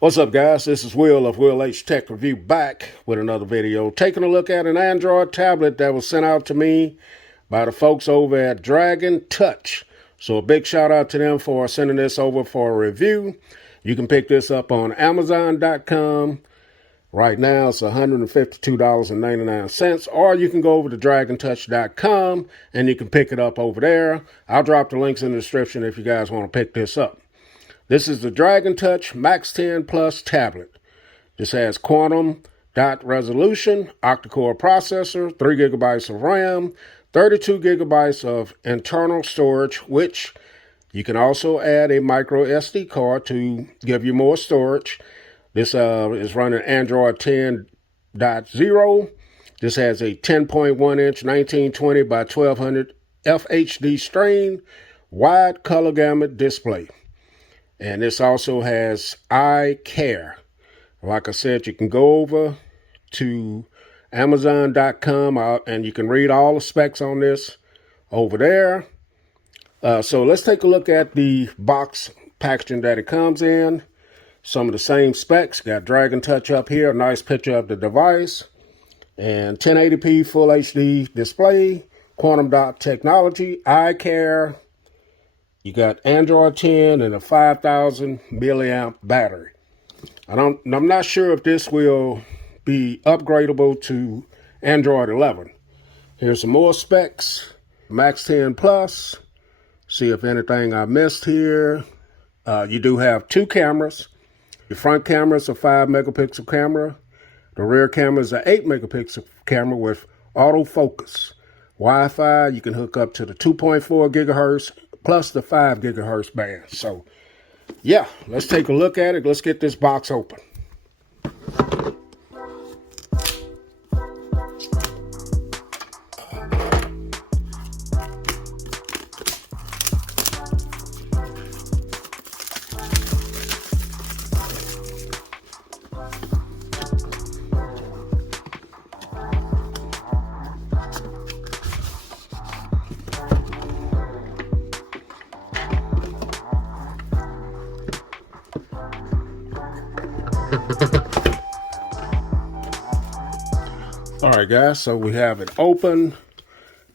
What's up, guys? This is Will of Will H Tech Review back with another video. Taking a look at an Android tablet that was sent out to me by the folks over at Dragon Touch. So a big shout out to them for sending this over for a review. You can pick this up on Amazon.com. Right now it's $152.99, or you can go over to DragonTouch.com and you can pick it up over there. I'll drop the links in the description if you guys want to pick this up. This is the Dragon Touch Max 10 Plus tablet. This has quantum dot resolution, octa-core processor, 3 gigabytes of RAM, 32 gigabytes of internal storage, which you can also add a micro SD card to give you more storage. This is running Android 10.0. This has a 10.1-inch 1920 by 1200 FHD screen, wide color gamut display. And this also has eye care. Like I said, you can go over to Amazon.com and you can read all the specs on this over there. So let's take a look at the box packaging that it comes in. Some of the same specs. Got Dragon Touch up here, a nice picture of the device. And 1080p Full HD display, quantum dot technology, eye care. You got Android 10 and a 5,000 milliamp battery. I'm not sure if this will be upgradable to Android 11. Here's some more specs. Max 10 Plus. See if anything I missed here. You do have 2 cameras. The front camera is a 5 megapixel camera. The rear camera is an 8 megapixel camera with autofocus. Wi-Fi, you can hook up to the 2.4 gigahertz plus the 5 gigahertz band. So, yeah, let's take a look at it. Let's get this box open. All right, guys, so we have it open,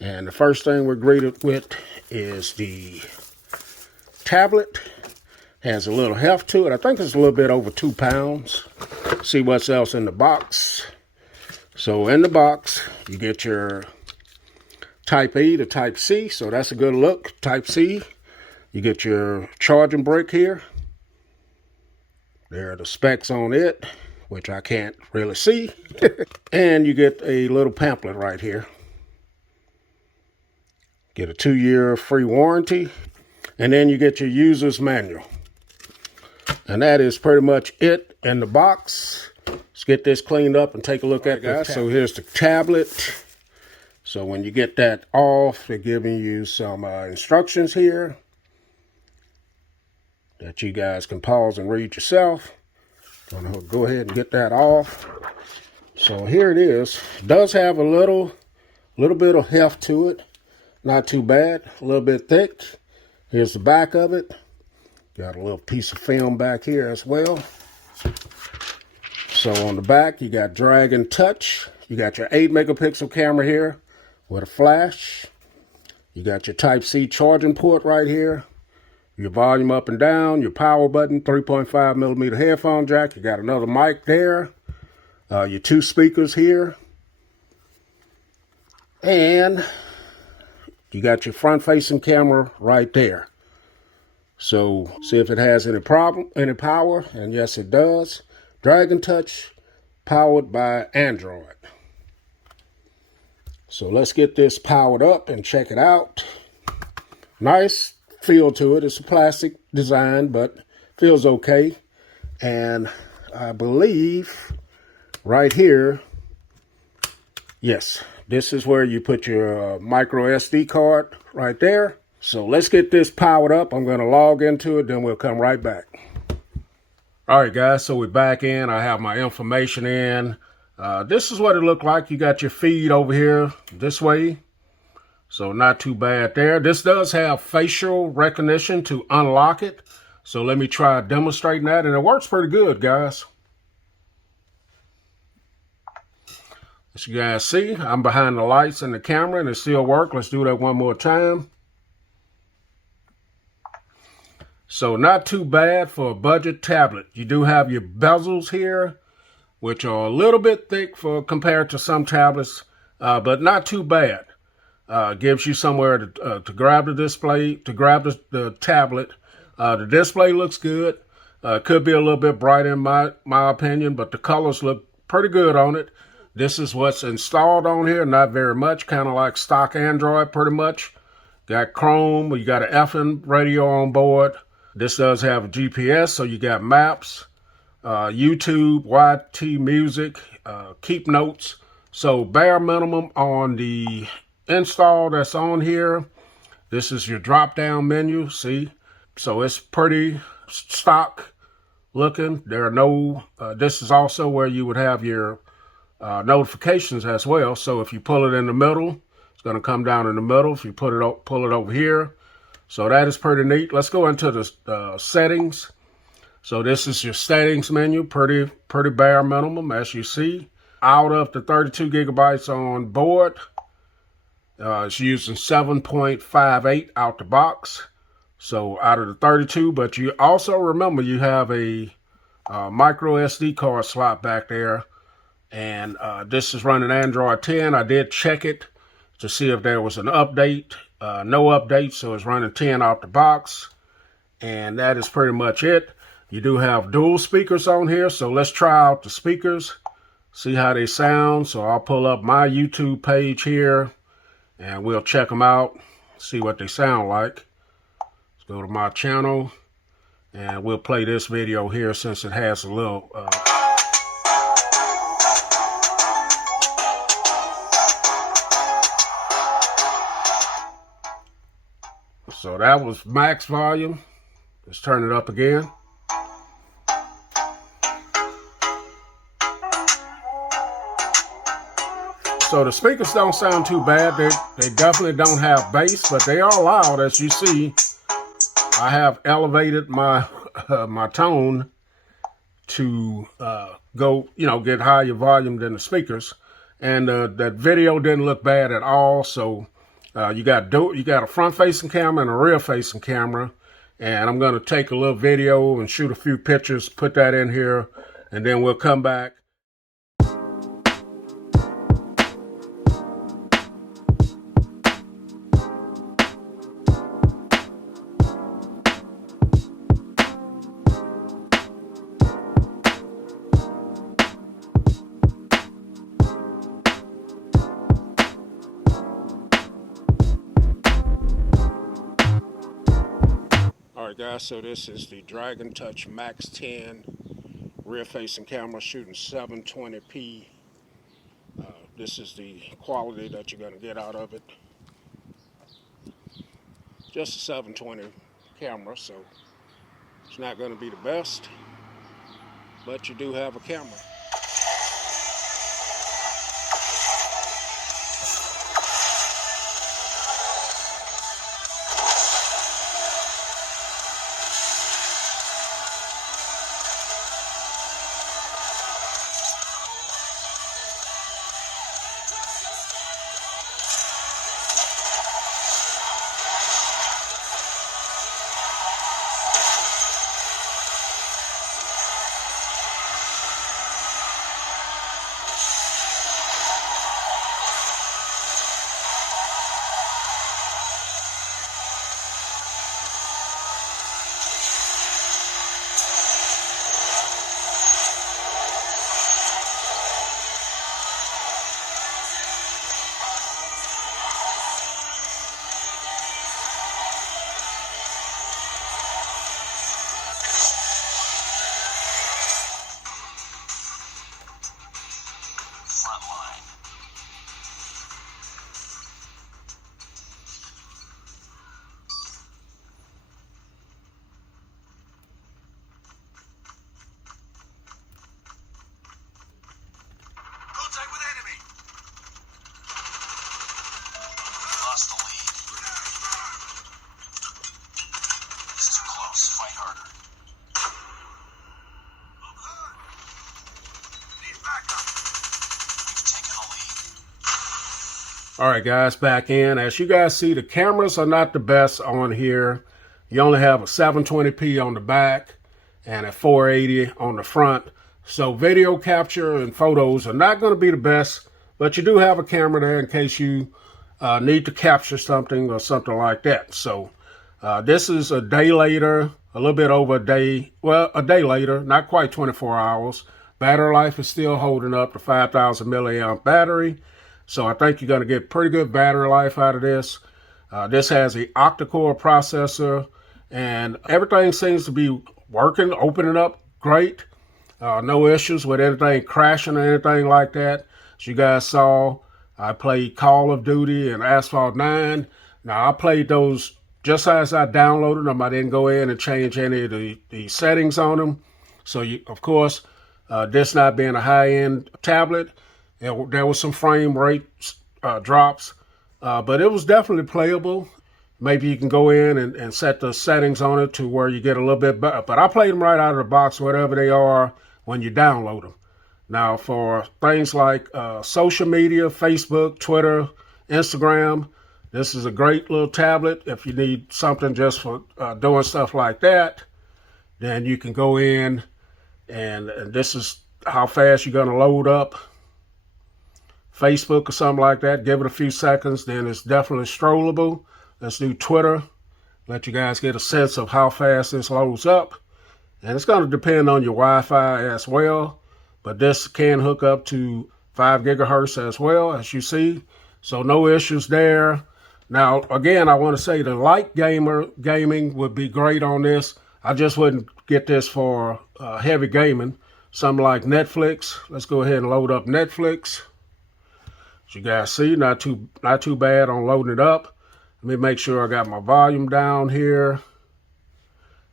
and the first thing we're greeted with is the tablet. Has a little heft to it. I think it's a little bit over 2 pounds. See what's else in the box. So in the box, you get your Type E to Type C, so that's a good look. Type C. You get your charging brick here. There are the specs on it, which I can't really see. And you get a little pamphlet right here. Get a 2-year free warranty. And then you get your user's manual. And that is pretty much it in the box. Let's get this cleaned up and take a look at it, guys. So here's the tablet. So when you get that off, they're giving you some instructions here that you guys can pause and read yourself. Gonna go ahead and get that off. So here it is. It does have a little bit of heft to it. Not too bad. A little bit thick. Here's the back of it. Got a little piece of film back here as well. So on the back, you got Dragon Touch. You got your 8 megapixel camera here with a flash. You got your Type C charging port right here. Your volume up and down, your power button, 3.5 millimeter headphone jack. You got another mic there. Your 2 speakers here. And you got your front-facing camera right there. So, see if it has any power. And yes, it does. Dragon Touch, powered by Android. So let's get this powered up and check it out. Nice feel to it. It's a plastic design, but feels okay. And I believe right here, yes, this is where you put your micro SD card right there. So let's get this powered up. I'm going to log into it, then we'll come right back. All right, guys, so we're back in. I have my information in. This is what it looked like. You got your feed over here this way. So not too bad there. This does have facial recognition to unlock it. So let me try demonstrating that, and it works pretty good, guys. As you guys see, I'm behind the lights and the camera, and it still works. Let's do that one more time. So not too bad for a budget tablet. You do have your bezels here, which are a little bit thick for compared to some tablets, but not too bad. Gives you somewhere to grab the display, to grab the tablet. The display looks good. Could be a little bit brighter in my opinion, but the colors look pretty good on it. This is what's installed on here, not very much, kind of like stock Android pretty much. Got Chrome, you got an FM radio on board. This does have a GPS, so you got maps, YouTube, YT music, keep notes. So bare minimum on the install that's on here. This is your drop down menu, see? So it's pretty stock looking. There are no, this is also where you would have your notifications as well. So if you pull it in the middle, it's going to come down in the middle. If you pull it over here. So that is pretty neat. Let's go into the settings. So this is your settings menu, pretty bare minimum, as you see. Out of the 32 gigabytes on board, it's using 7.58 out the box. So out of the 32, but you also remember you have a micro SD card slot back there. And this is running Android 10. I did check it to see if there was an update. No update, so it's running 10 out the box. And that is pretty much it. You do have dual speakers on here, so let's try out the speakers, see how they sound. So I'll pull up my YouTube page here, and we'll check them out, see what they sound like. Let's go to my channel, and we'll play this video here since it has a little... So that was max volume. Let's turn it up again. So the speakers don't sound too bad. They definitely don't have bass, but they are loud. As you see, I have elevated my my tone to go, get higher volume than the speakers. And that video didn't look bad at all. So you got a front-facing camera and a rear-facing camera. And I'm going to take a little video and shoot a few pictures, put that in here, and then we'll come back. Alright guys, so this is the Dragon Touch Max 10 rear facing camera shooting 720p. This is the quality that you're going to get out of it. Just a 720 camera, so it's not going to be the best, but you do have a camera. All right, guys, back in. As you guys see, the cameras are not the best on here. You only have a 720p on the back and a 480 on the front. So video capture and photos are not going to be the best, but you do have a camera there in case you need to capture something or something like that. So this is a day later, a little bit over a day. Well, a day later, not quite 24 hours. Battery life is still holding up, the 5,000 milliamp battery. So I think you're going to get pretty good battery life out of this. This has an octa-core processor, and everything seems to be working, opening up great. No issues with anything crashing or anything like that. As you guys saw, I played Call of Duty and Asphalt 9. Now, I played those just as I downloaded them. I didn't go in and change any of the settings on them. So, of course, this not being a high-end tablet, there was some frame rate drops, but it was definitely playable. Maybe you can go in and set the settings on it to where you get a little bit better. But I played them right out of the box, whatever they are, when you download them. Now, for things like social media, Facebook, Twitter, Instagram, this is a great little tablet. If you need something just for doing stuff like that, then you can go in, and this is how fast you're going to load up Facebook or something like that. Give it a few seconds, then it's definitely strollable. Let's do Twitter. Let you guys get a sense of how fast this loads up. And it's going to depend on your Wi-Fi as well. But this can hook up to 5 gigahertz as well, as you see. So no issues there. Now, again, I want to say the light gaming would be great on this. I just wouldn't get this for heavy gaming. Something like Netflix. Let's go ahead and load up Netflix. As you guys see, not too bad on loading it up. Let me make sure I got my volume down here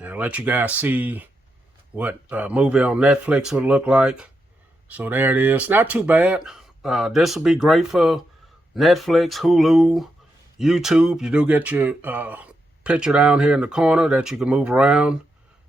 and let you guys see what a movie on Netflix would look like. So there it is. Not too bad. This would be great for Netflix, Hulu, YouTube. You do get your picture down here in the corner that you can move around.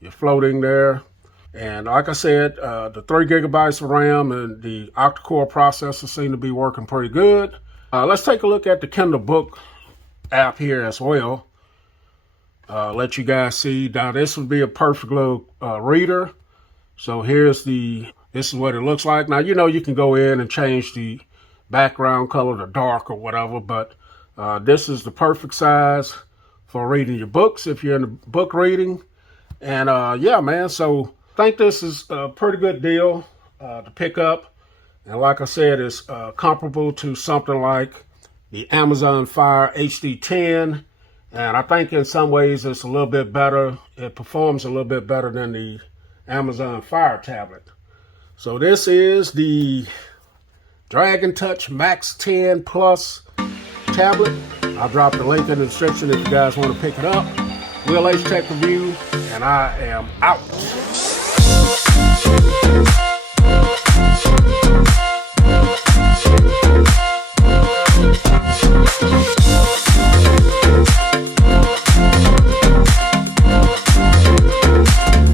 You're floating there. And like I said, the 3 gigabytes of RAM and the octa-core processor seem to be working pretty good. Let's take a look at the Kindle Book app here as well. Let you guys see. Now, this would be a perfect little reader. So this is what it looks like. Now, you can go in and change the background color to dark or whatever, but this is the perfect size for reading your books if you're into book reading. And yeah, man, so I think this is a pretty good deal to pick up. And like I said, it's comparable to something like the Amazon Fire HD10. And I think in some ways it's a little bit better. It performs a little bit better than the Amazon Fire tablet. So this is the Dragon Touch Max 10 Plus tablet. I'll drop the link in the description if you guys want to pick it up. Will H Tech Review, and I am out.